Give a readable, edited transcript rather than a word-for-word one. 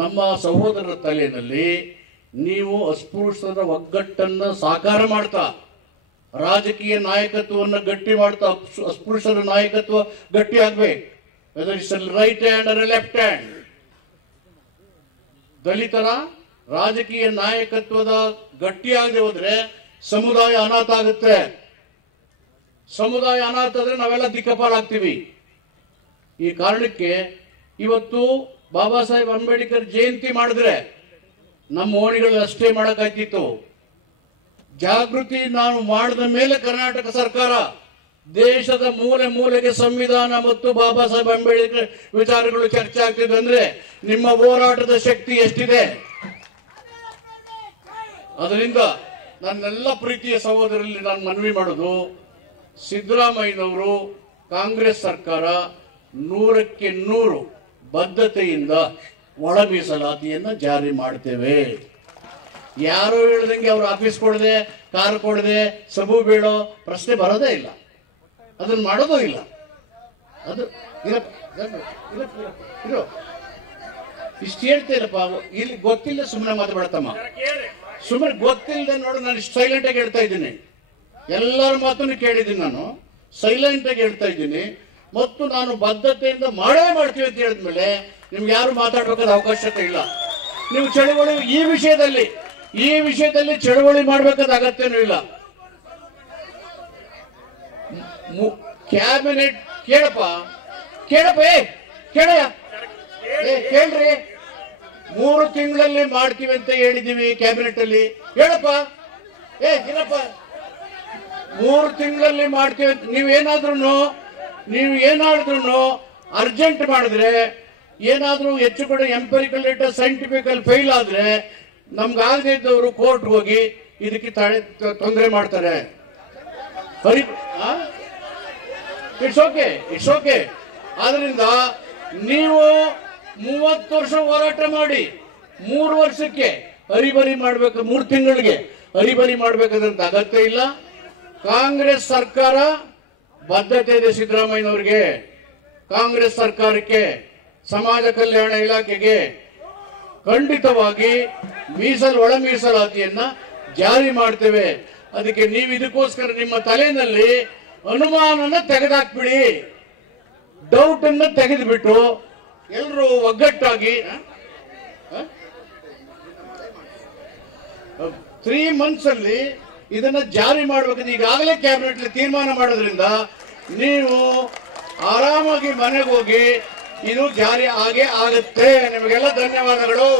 ನಮ್ಮ ಸಹೋದರರ ತಲೆಯಲ್ಲಿ ನೀವು ಅಸ್ಪೃಶ್ಯರ ಒಗ್ಗಟ್ಟನ್ನು ಸಾಕಾರ ಮಾಡ್ತಾ, ರಾಜಕೀಯ ನಾಯಕತ್ವವನ್ನು ಗಟ್ಟಿ ಮಾಡ್ತಾ, ಅಸ್ಪೃಶ್ಯರ ನಾಯಕತ್ವ ಗಟ್ಟಿ ಆಗ್ಬೇಕು. Whether it's right hand or left hand. ದಲಿತರ ರಾಜಕೀಯ ನಾಯಕತ್ವದ ಗಟ್ಟಿಯಾಗದೆ ಹೋದ್ರೆ ಸಮುದಾಯ ಅನಾಥ ಆಗುತ್ತೆ. ಸಮುದಾಯ ಅನಾಥ ಆದ್ರೆ ನಾವೆಲ್ಲ ದಿಕ್ಕಪಾಲಾಗ್ತೀವಿ. ಈ ಕಾರಣಕ್ಕೆ ಇವತ್ತು ಬಾಬಾ ಸಾಹೇಬ್ ಅಂಬೇಡ್ಕರ್ ಜಯಂತಿ ಮಾಡಿದ್ರೆ ನಮ್ಮ ಓಣಿಗಳಲ್ಲಿ ಅಷ್ಟೇ ಮಾಡಕ್ಕಾಯ್ತಿತ್ತು. ಜಾಗೃತಿ ನಾನು ಮಾಡಿದ ಮೇಲೆ ಕರ್ನಾಟಕ ಸರ್ಕಾರ ದೇಶದ ಮೂಲೆ ಮೂಲೆಗೆ ಸಂವಿಧಾನ ಮತ್ತು ಬಾಬಾ ಸಾಹೇಬ್ ಅಂಬೇಡ್ಕರ್ ವಿಚಾರಗಳು ಚರ್ಚೆ ಆಗ್ತಿದೆ. ಅಂದ್ರೆ ನಿಮ್ಮ ಹೋರಾಟದ ಶಕ್ತಿ ಎಷ್ಟಿದೆ. ಅದರಿಂದ ನನ್ನೆಲ್ಲ ಪ್ರೀತಿಯ ಸಹೋದರಲ್ಲಿ ನಾನು ಮನವಿ ಮಾಡೋದು, ಸಿದ್ದರಾಮಯ್ಯನವರು ಕಾಂಗ್ರೆಸ್ ಸರ್ಕಾರ 100ಕ್ಕೆ 100 ಬದ್ಧತೆಯಿಂದ ಒಳ ಮೀಸಲಾತಿಯನ್ನ ಜಾರಿ ಮಾಡ್ತೇವೆ. ಯಾರು ಹೇಳ್ದಂಗೆ ಅವ್ರು ಆಫೀಸ್ ಕೊಡದೆ, ಕಾರ್ ಕೊಡದೆ, ಸಬು ಬೀಳೋ ಪ್ರಶ್ನೆ ಬರೋದೇ ಇಲ್ಲ. ಅದನ್ನ ಮಾಡೋದೂ ಇಲ್ಲ. ಅದು ಇಷ್ಟು ಹೇಳ್ತೇನಪ್ಪ. ಇಲ್ಲಿ ಗೊತ್ತಿಲ್ಲ ಸುಮ್ಮನೆ ಮಾತಾಡ್ತಮ್ಮ. ಸುಮ್ಮನೆ ಗೊತ್ತಿಲ್ಲದೆ ನೋಡು, ನಾನು ಸೈಲೆಂಟ್ ಆಗಿ ಹೇಳ್ತಾ ಇದ್ದೀನಿ. ಎಲ್ಲರ ಮಾತನ್ನು ಕೇಳಿದ್ದೀನಿ, ನಾನು ಸೈಲೆಂಟ್ ಆಗಿ ಹೇಳ್ತಾ ಇದ್ದೀನಿ. ಮತ್ತು ನಾನು ಬದ್ಧತೆಯಿಂದ ಮಾಡೇ ಮಾಡ್ತೀವಿ ಅಂತ ಹೇಳಿದ್ಮೇಲೆ ನಿಮ್ಗೆ ಯಾರು ಮಾತಾಡಬೇಕಾದ ಅವಕಾಶತೆ ಇಲ್ಲ. ನೀವು ಚಳವಳಿ ಈ ವಿಷಯದಲ್ಲಿ ಚಳವಳಿ ಮಾಡಬೇಕಾದ ಅಗತ್ಯನೂ ಇಲ್ಲ. ಕ್ಯಾಬಿನೆಟ್ ಕೇಳಪ್ಪ ಕೇಳ್ರಿ. 3 ತಿಂಗಳಲ್ಲಿ ಮಾಡ್ತೀವಿ ಅಂತ ಹೇಳಿದೀವಿ ಕ್ಯಾಬಿನೆಟ್ ಅಲ್ಲಿ. ಹೇಳಪ್ಪ ಏನಪ್ಪ 3 ತಿಂಗಳಲ್ಲಿ ಮಾಡ್ತೀವಿ ಅಂತ ನೀವೇನಾದ್ರೂ ಅರ್ಜೆಂಟ್ ಮಾಡಿದ್ರೆ, ಏನಾದ್ರೂ ಹೆಚ್ಚು ಕಡೆ ಎಂಪರಿಕಲ್ ಡೇಟಾ ಸೈಂಟಿಫಿಕಲ್ ಫೈಲ್ ಆದ್ರೆ ನಮ್ಗಾಗದೇ ಇದ್ದವರು ಕೋರ್ಟ್ ಹೋಗಿ ಇದಕ್ಕೆ ತೊಂದರೆ ಮಾಡ್ತಾರೆ. It's okay. ಆದ್ರಿಂದ ನೀವು 30 ವರ್ಷ ಹೋರಾಟ ಮಾಡಿ 3 ವರ್ಷಕ್ಕೆ ಹರಿಬರಿ ಮಾಡ್ಬೇಕು, 3 ತಿಂಗಳಿಗೆ ಹರಿಬರಿ ಮಾಡ್ಬೇಕಾದಂತ ಅಗತ್ಯ ಇಲ್ಲ. ಕಾಂಗ್ರೆಸ್ ಸರ್ಕಾರ ಬದ್ಧತೆ ಇದೆ ಸಿದ್ದರಾಮಯ್ಯನವರಿಗೆ, ಕಾಂಗ್ರೆಸ್ ಸರ್ಕಾರಕ್ಕೆ, ಸಮಾಜ ಕಲ್ಯಾಣ ಇಲಾಖೆಗೆ ಖಂಡಿತವಾಗಿ ಒಳ ಮೀಸಲಾತಿಯನ್ನ ಜಾರಿ ಮಾಡ್ತೇವೆ. ಅದಕ್ಕೆ ನೀವು ಇದಕ್ಕೋಸ್ಕರ ನಿಮ್ಮ ತಲೆಯಲ್ಲಿ ಅನುಮಾನನ ತೆಗೆದಾಕ್ಬಿಡಿ, ಡೌಟ್ ಅನ್ನ ತೆಗೆದುಬಿಟ್ಟು ಎಲ್ಲರೂ ಒಗ್ಗಟ್ಟಾಗಿ 3 months ಅಲ್ಲಿ ಇದನ್ನ ಜಾರಿ ಮಾಡಬೇಕು. ಈಗಾಗಲೇ ಕ್ಯಾಬಿನೆಟ್ ತೀರ್ಮಾನ ಮಾಡೋದ್ರಿಂದ ನೀವು ಆರಾಮಾಗಿ ಮನೆಗೆ ಹೋಗಿ ಇದು ಜಾರಿ ಆಗೇ ಆಗುತ್ತೆ. ನಿಮಗೆಲ್ಲ ಧನ್ಯವಾದಗಳು.